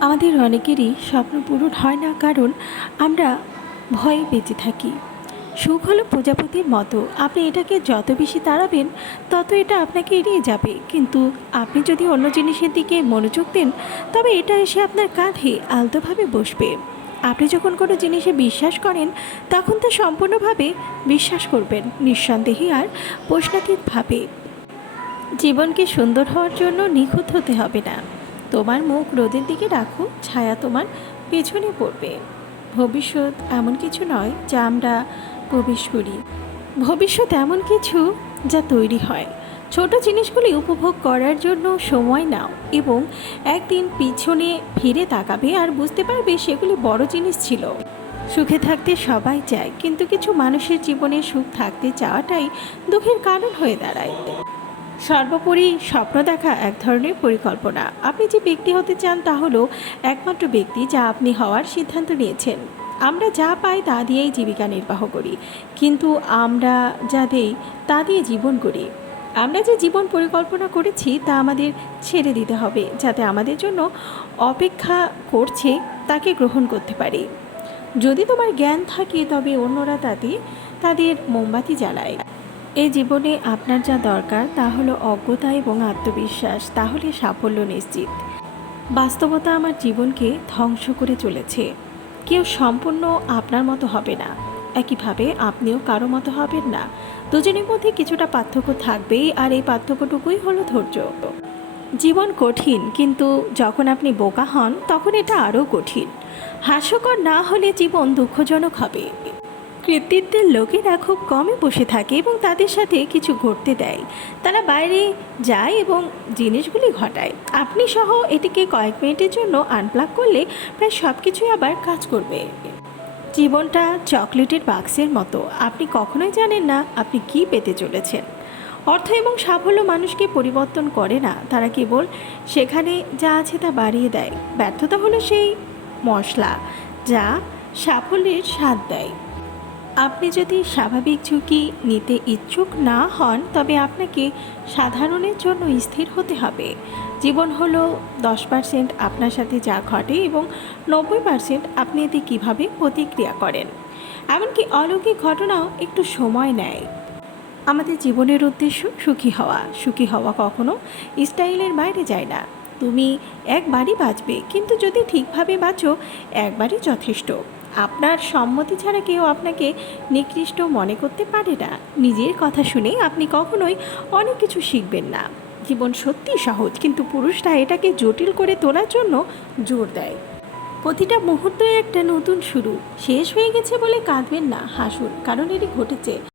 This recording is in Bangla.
আমাদের অনেকেরই স্বপ্ন পূরণ হয় না, কারণ আমরা ভয়ে বেঁচে থাকি। সুখ হলো প্রজাপতির মতো, আপনি এটাকে যত বেশি তাড়াবেন তত এটা আপনাকে এড়িয়ে যাবে। কিন্তু আপনি যদি অন্য জিনিসের দিকে মনোযোগ দেন, তবে এটা এসে আপনার কাঁধে আলতোভাবে বসবে। আপনি যখন কোনো জিনিসে বিশ্বাস করেন, তখন তা সম্পূর্ণভাবে বিশ্বাস করবেন, নিঃসন্দেহে আর প্রশ্নাতীতভাবে। জীবনকে সুন্দর হওয়ার জন্য নিখুঁত হতে হবে না। তোমার মুখ রোদের দিকে রাখো, ছায়া তোমার পেছনে পড়বে। ভবিষ্যৎ এমন কিছু নয় যা আমরা প্রবেশ করি, ভবিষ্যৎ এমন কিছু যা তৈরি হয়। ছোট জিনিসগুলি উপভোগ করার জন্য সময় নাও, এবং একদিন পিছনে ফিরে তাকাবে আর বুঝতে পারবে সেগুলি বড় জিনিস ছিল। সুখে থাকতে সবাই চায়, কিন্তু কিছু মানুষের জীবনে সুখ থাকতে চাওয়াটাই দুঃখের কারণ হয়ে দাঁড়ায়। সর্বোপরি স্বপ্ন দেখা এক ধরনের পরিকল্পনা। আপনি যে ব্যক্তি হতে চান তা হলো একমাত্র ব্যক্তি যা আপনি হওয়ার সিদ্ধান্ত নিয়েছেন। আমরা যা পাই তা দিয়েই জীবিকা নির্বাহ করি, কিন্তু আমরা যা দেই তা দিয়ে জীবন করি। আমরা যে জীবন পরিকল্পনা করেছি তা আমাদের ছেড়ে দিতে হবে, যাতে আমাদের জন্য অপেক্ষা করছে তাকে গ্রহণ করতে পারি। যদি তোমার জ্ঞান থাকে, তবে অন্যরা তাতে তাদের মোমবাতি জ্বালায়। এই জীবনে আপনার যা দরকার তা হলো অজ্ঞতা এবং আত্মবিশ্বাস, তাহলে সাফল্য নিশ্চিত। বাস্তবতা আমার জীবনকে ধ্বংস করে চলেছে। কেউ সম্পূর্ণ আপনার মতো হবে না, একইভাবে আপনিও কারো মতো হবেন না। দুজনের মধ্যে কিছুটা পার্থক্য থাকবেই, আর এই পার্থক্যটুকুই হলো ধৈর্য। জীবন কঠিন, কিন্তু যখন আপনি বোকা হন তখন এটা আরও কঠিন। হাস্যকর না হলে জীবন দুঃখজনক হবে। কৃতিত্বের লোকেরা খুব কমই বসে থাকে এবং তাদের সাথে কিছু ঘটতে দেয়। তারা বাইরে যায় এবং জিনিসগুলি ঘটায়। আপনি সহ এটিকে কয়েক মিনিটের জন্য আনপ্লাগ করলে প্রায় সব কিছুই আবার কাজ করবে। জীবনটা চকলেটের বাক্সের মতো, আপনি কখনোই জানেন না আপনি কি পেতে চলেছেন। অর্থ এবং সাফল্য মানুষকে পরিবর্তন করে না, তারা কেবল সেখানে যা আছে তা বাড়িয়ে দেয়। ব্যর্থতা হলো সেই মশলা যা সাফল্যের স্বাদ দেয়। আপনি যদি স্বাভাবিক ঝুঁকি নিতে ইচ্ছুক না হন, তবে আপনাকে সাধারণের জন্য স্থির হতে হবে। জীবন হলো 10% আপনার সাথে যা ঘটে এবং 90% আপনি এতে কীভাবে প্রতিক্রিয়া করেন। এমনকি অলৌকিক ঘটনাও একটু সময় নেয়। আমাদের জীবনের উদ্দেশ্য সুখী হওয়া। সুখী হওয়া কখনো স্টাইলের বাইরে যায় না। তুমি একবারই বাঁচবে, কিন্তু যদি ঠিকভাবে বাঁচো, একবারই যথেষ্ট। আপনার সম্মতি ছাড়া কেউ আপনাকে নিকৃষ্ট মনে করতে পারে না। নিজের কথা শুনে আপনি কখনোই অনেক কিছু শিখবেন না। জীবন সত্যি সহজ, কিন্তু পুরুষরা এটাকে জটিল করে তোলার জন্য জোর দেয়। প্রতিটা মুহূর্তই একটা নতুন শুরু। শেষ হয়ে গেছে বলে কাঁদবেন না, হাসুন, কারণ এটি ঘটেছে।